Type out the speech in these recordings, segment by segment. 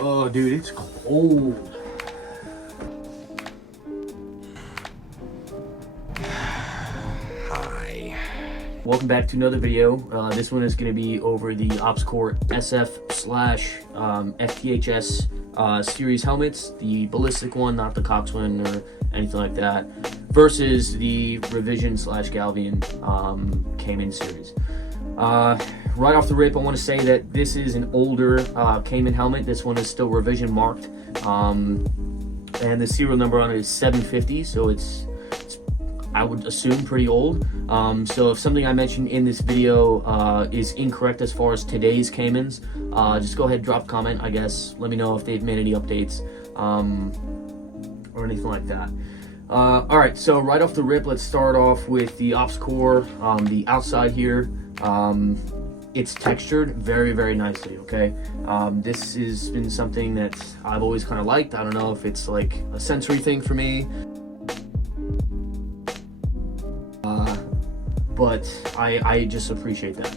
Oh, dude, it's cold. Hi. Welcome back to another video. This one is going to be over the Ops Core SF/FTHS series helmets, the ballistic one, not the Cox one or anything like that, versus the Revision/Galvion Caiman series. Right off the rip, I want to say that this is an older Caiman helmet. This one is still revision marked, and the serial number on it is 750, so it's I would assume pretty old. So if something I mentioned in this video is incorrect as far as today's Caimans, just go ahead, drop a comment, I guess. Let me know if they've made any updates or anything like that. All right, so right off the rip, let's start off with the Ops Core. The outside here, it's textured very, very nicely, okay? This has been something that I've always kind of liked. I don't know if it's like a sensory thing for me, but I just appreciate that.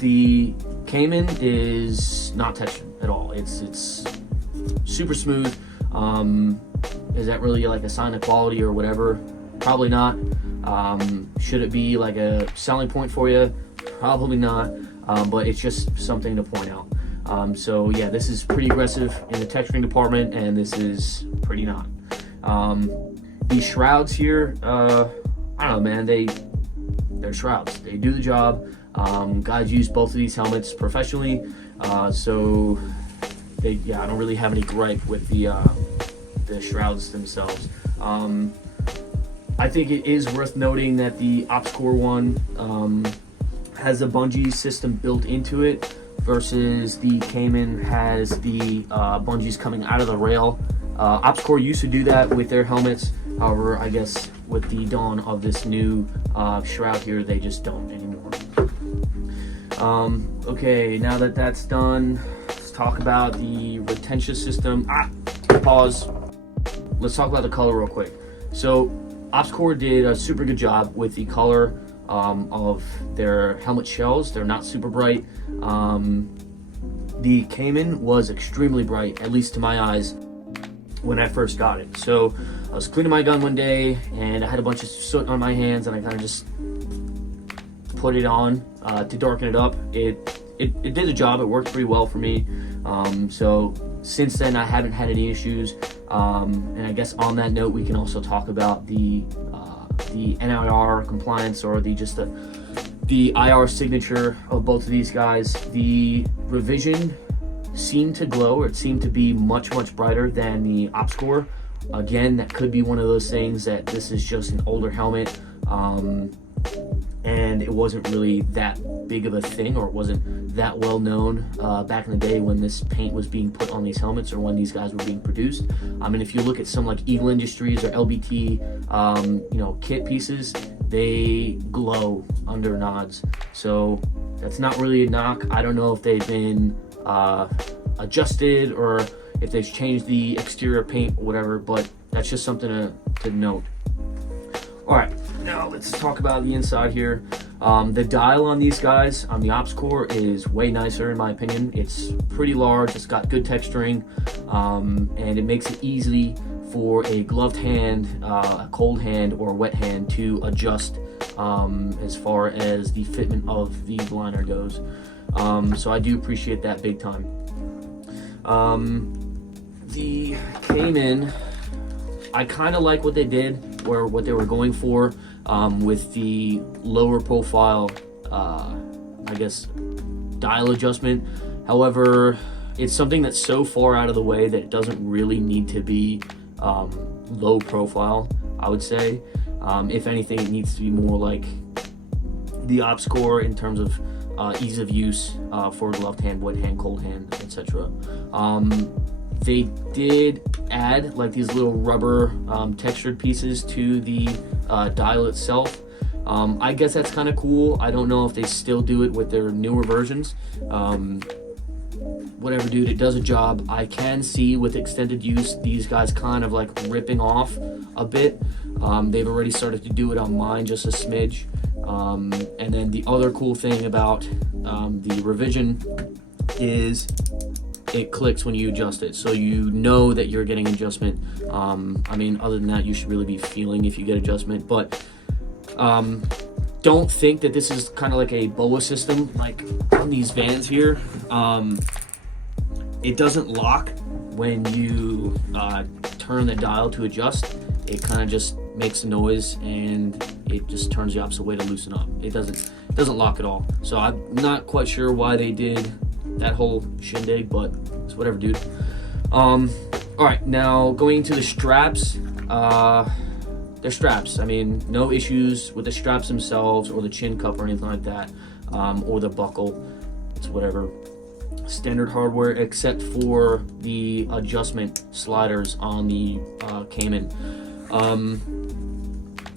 The Caiman is not textured at all. It's super smooth. Is that really like a sign of quality or whatever? Probably not. Should it be like a selling point for you? Probably not, but it's just something to point out. So yeah, this is pretty aggressive in the texturing department, and this is pretty not. These shrouds here, I don't know, man, they're shrouds. They do the job. Guys use both of these helmets professionally, so I don't really have any gripe with the shrouds themselves. I think it is worth noting that the Ops Core one has a bungee system built into it, versus the Caiman has the bungees coming out of the rail. Ops Core used to do that with their helmets. However, I guess with the dawn of this new shroud here, they just don't anymore. Okay, now that that's done, let's talk about the retention system. Pause. Let's talk about the color real quick. So Ops Core did a super good job with the color of their helmet shells. They're not super bright. The Caiman was extremely bright, at least to my eyes, when I first got it. So I was cleaning my gun one day and I had a bunch of soot on my hands, and I kind of just put it on to darken it up. It did the job. It worked pretty well for me. So since then I haven't had any issues. And I guess on that note, we can also talk about the NIR compliance, or the IR signature of both of these guys. The Revision seemed to glow, or it seemed to be much brighter than the Ops Core. Again, that could be one of those things that this is just an older helmet, and it wasn't really that big of a thing, or it wasn't that well known back in the day when this paint was being put on these helmets, or when these guys were being produced. I mean, if you look at some like Eagle Industries or LBT, kit pieces, they glow under nods. So that's not really a knock. I don't know if they've been adjusted or if they've changed the exterior paint or whatever, but that's just something to note. All right, now let's talk about the inside here. The dial on these guys, on the Ops Core, is way nicer in my opinion. It's pretty large, it's got good texturing, and it makes it easy for a gloved hand, a cold hand, or wet hand to adjust as far as the fitment of the liner goes. So I do appreciate that big time. The Caiman, I kind of like what they did, or what they were going for, with the lower profile, I guess, dial adjustment. However, it's something that's so far out of the way that it doesn't really need to be low profile, I would say. If anything, it needs to be more like the Ops Core in terms of ease of use for left hand, wet hand, cold hand, etc. They did add like these little rubber textured pieces to the dial itself. I guess that's kind of cool. I don't know if they still do it with their newer versions. Whatever, dude, it does a job. I can see with extended use these guys kind of like ripping off a bit. They've already started to do it on mine, just a smidge. And then the other cool thing about the Revision is it clicks when you adjust it, so you know that you're getting adjustment. I mean, other than that, you should really be feeling if you get adjustment, but don't think that this is kind of like a BOA system like on these vans here. It doesn't lock when you turn the dial to adjust. It kind of just makes a noise and it just turns the opposite way to loosen up. It doesn't lock at all. So I'm not quite sure why they did that whole shindig, but it's whatever, dude. All right, now going into the straps. They're straps. I mean, no issues with the straps themselves or the chin cup or anything like that, or the buckle. It's whatever. Standard hardware, except for the adjustment sliders on the Caiman.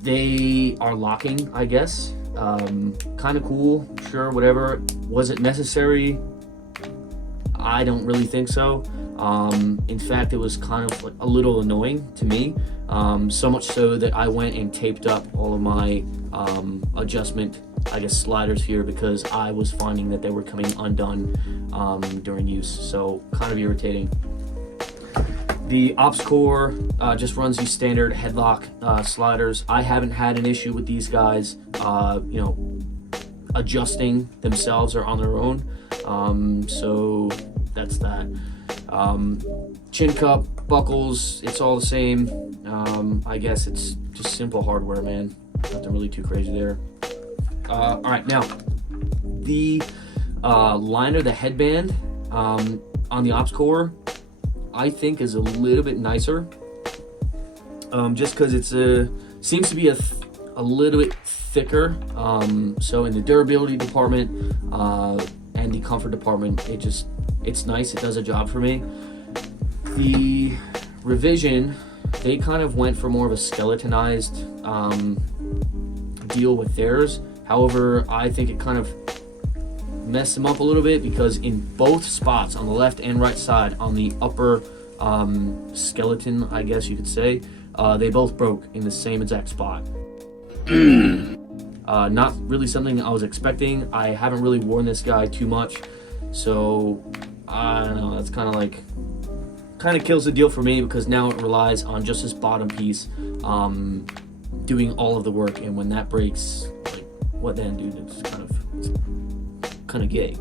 They are locking, I guess. Kind of cool, sure, whatever. Was it necessary? I don't really think so. In fact, it was kind of like a little annoying to me. So much so that I went and taped up all of my adjustment, I guess, sliders here, because I was finding that they were coming undone during use. So kind of irritating. The Ops Core just runs these standard headlock sliders. I haven't had an issue with these guys, you know, adjusting themselves or on their own. So that's that. Chin cup, buckles, it's all the same. I guess it's just simple hardware, man. Nothing really too crazy there. All right, now the liner, the headband on the Ops Core, I think is a little bit nicer, just because it's seems to be a little bit thicker. So in the durability department and the comfort department, it's nice. It does a job for me. The Revision, they kind of went for more of a skeletonized deal with theirs. However, I think it kind of messed them up a little bit, because in both spots, on the left and right side, on the upper skeleton, I guess you could say, they both broke in the same exact spot. Not really something I was expecting. I haven't really worn this guy too much, so I don't know, that's kind of kills the deal for me, because now it relies on just this bottom piece doing all of the work, and when that breaks, like, what then, dude? It's kind of gay.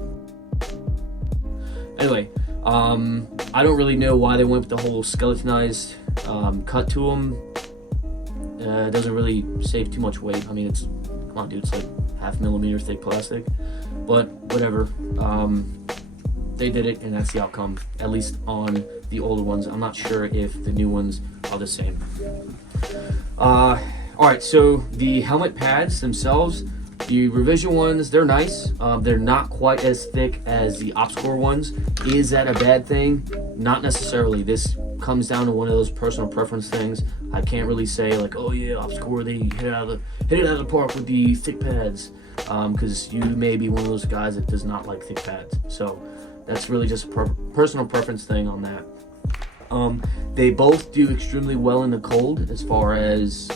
Anyway, I don't really know why they went with the whole skeletonized cut to them. It doesn't really save too much weight. I mean, come on, dude, it's like 0.5 millimeter thick plastic, but whatever. They did it, and that's the outcome, at least on the older ones. I'm not sure if the new ones are the same. All right, so the helmet pads themselves, the Revision ones, they're nice. They're not quite as thick as the Ops Core ones. Is that a bad thing? Not necessarily. This comes down to one of those personal preference things. I can't really say like, oh yeah, Ops Core, they hit it out of the park with the thick pads, because you may be one of those guys that does not like thick pads. So that's really just a personal preference thing on that. They both do extremely well in the cold as far as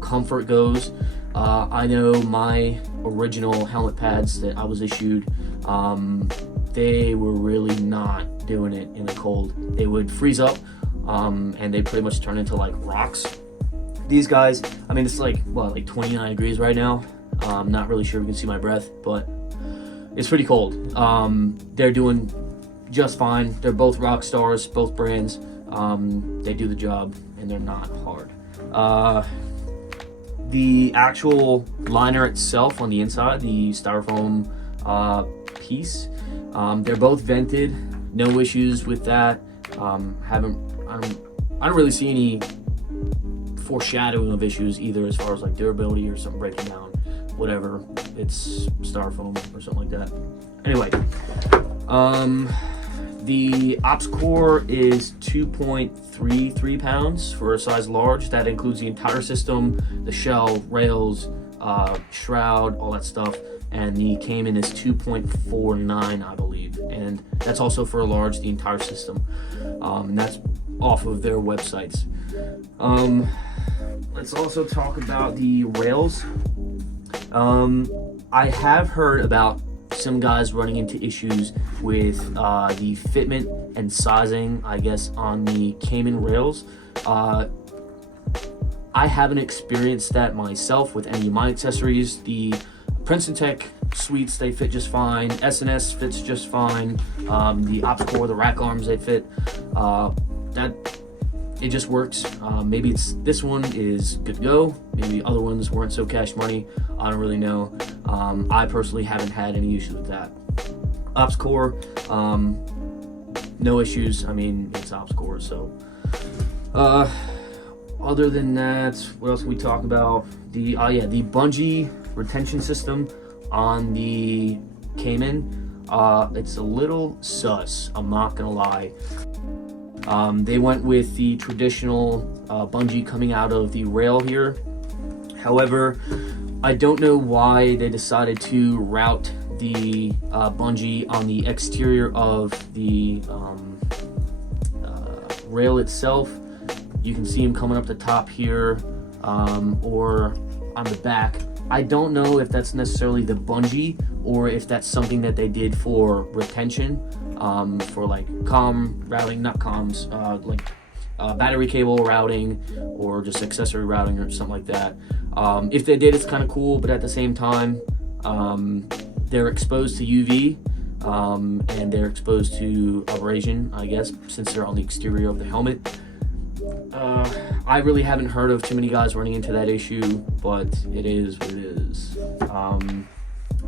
comfort goes. I know my original helmet pads that I was issued, they were really not doing it in the cold. They would freeze up, and they pretty much turn into like rocks. These guys, I mean, it's like 29 degrees right now. I'm not really sure if you can see my breath, but it's pretty cold. They're doing just fine. They're both rock stars, both brands. They do the job, and they're not hard. The actual liner itself on the inside, the styrofoam piece, they're both vented. No issues with that. I don't really see any foreshadowing of issues either, as far as like durability or something breaking down. Whatever, it's styrofoam or something like that. Anyway, the Ops Core is 2.33 pounds for a size large. That includes the entire system, the shell, rails, shroud, all that stuff. And the Caiman is 2.49, I believe. And that's also for a large, the entire system. And that's off of their websites. Let's also talk about the rails. I have heard about some guys running into issues with the fitment and sizing, I guess, on the Caiman rails. I haven't experienced that myself with any of my accessories. The Princeton Tech suites, they fit just fine. S&S fits just fine. The Ops Core, the rack arms, they fit. It just works. Maybe it's this one is good to go. Maybe other ones weren't so cash money. I don't really know. I personally haven't had any issues with that. Ops Core, no issues. I mean, it's Ops Core, so. Other than that, what else can we talk about? The bungee retention system on the Caiman. It's a little sus, I'm not gonna lie. They went with the traditional bungee coming out of the rail here. However, I don't know why they decided to route the bungee on the exterior of the rail itself. You can see them coming up the top here, or on the back. I don't know if that's necessarily the bungee or if that's something that they did for retention, for like comm routing, not comms, like battery cable routing or just accessory routing or something like that. If they did, it's kind of cool, but at the same time, they're exposed to UV, and they're exposed to abrasion, I guess, since they're on the exterior of the helmet. I really haven't heard of too many guys running into that issue, but it is what it is.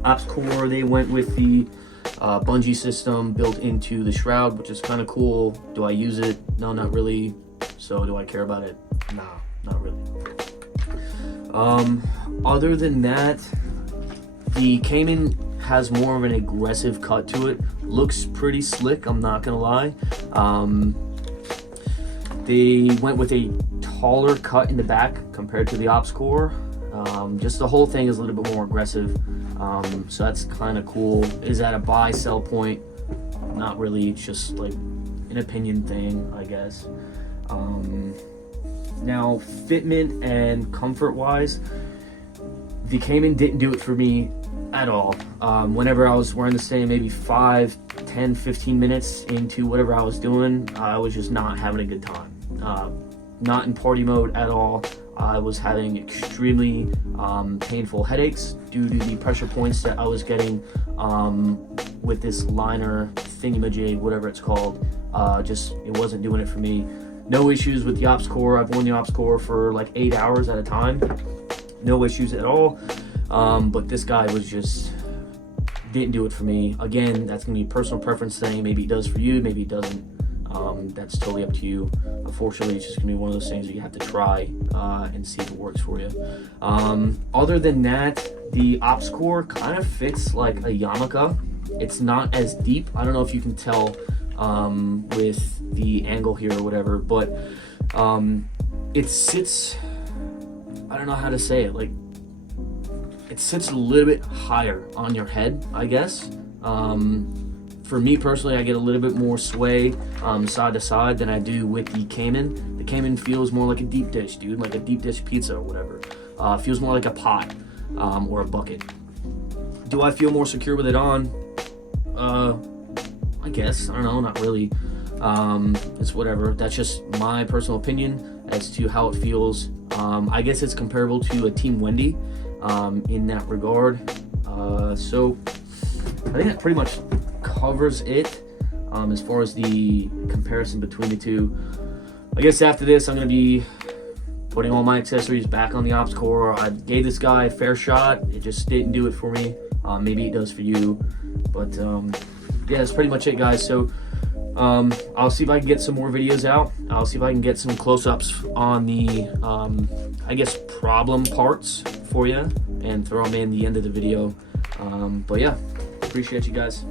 Ops Core, they went with the bungee system built into the shroud, which is kind of cool. Do I use it? No, not really. So do I care about it? Nah, not really. Other than that, the Caiman has more of an aggressive cut to it. Looks pretty slick, I'm not gonna lie. They went with a taller cut in the back compared to the Ops Core. Just the whole thing is a little bit more aggressive. So that's kind of cool. Is that a buy sell point? Not really, it's just like an opinion thing, I guess. Now, fitment and comfort wise, the Caiman didn't do it for me at all. Whenever I was wearing this thing, maybe 5, 10, 15 minutes into whatever I was doing, I was just not having a good time. Not in party mode at all. I was having extremely painful headaches due to the pressure points that I was getting with this liner thingamajig, whatever it's called. Just, it wasn't doing it for me. No issues with the Ops Core. I've worn the Ops Core for like 8 hours at a time. No issues at all. But this guy was just, didn't do it for me. Again, that's gonna be a personal preference thing. Maybe it does for you, maybe it doesn't. That's totally up to you. Unfortunately, it's just gonna be one of those things that you have to try and see if it works for you. Other than that, the Ops Core kind of fits like a yarmulke. It's not as deep. I don't know if you can tell with the angle here or whatever, but it sits, I don't know how to say it, like it sits a little bit higher on your head, I guess. For me personally, I get a little bit more sway side to side than I do with the Caiman. The Caiman feels more like a deep dish, dude, like a deep dish pizza or whatever. Feels more like a pot or a bucket. Do I feel more secure with it on? I guess, I don't know, not really. It's whatever. That's just my personal opinion as to how it feels. I guess it's comparable to a Team Wendy in that regard. So I think that pretty much covers it as far as the comparison between the two. I guess after this, I'm going to be putting all my accessories back on the Ops Core. I gave this guy a fair shot. It just didn't do it for me. Maybe it does for you. But yeah, that's pretty much it, guys. So I'll see if I can get some more videos out. I'll see if I can get some close-ups on the, I guess, problem parts for you and throw them in the end of the video. But yeah, appreciate you guys.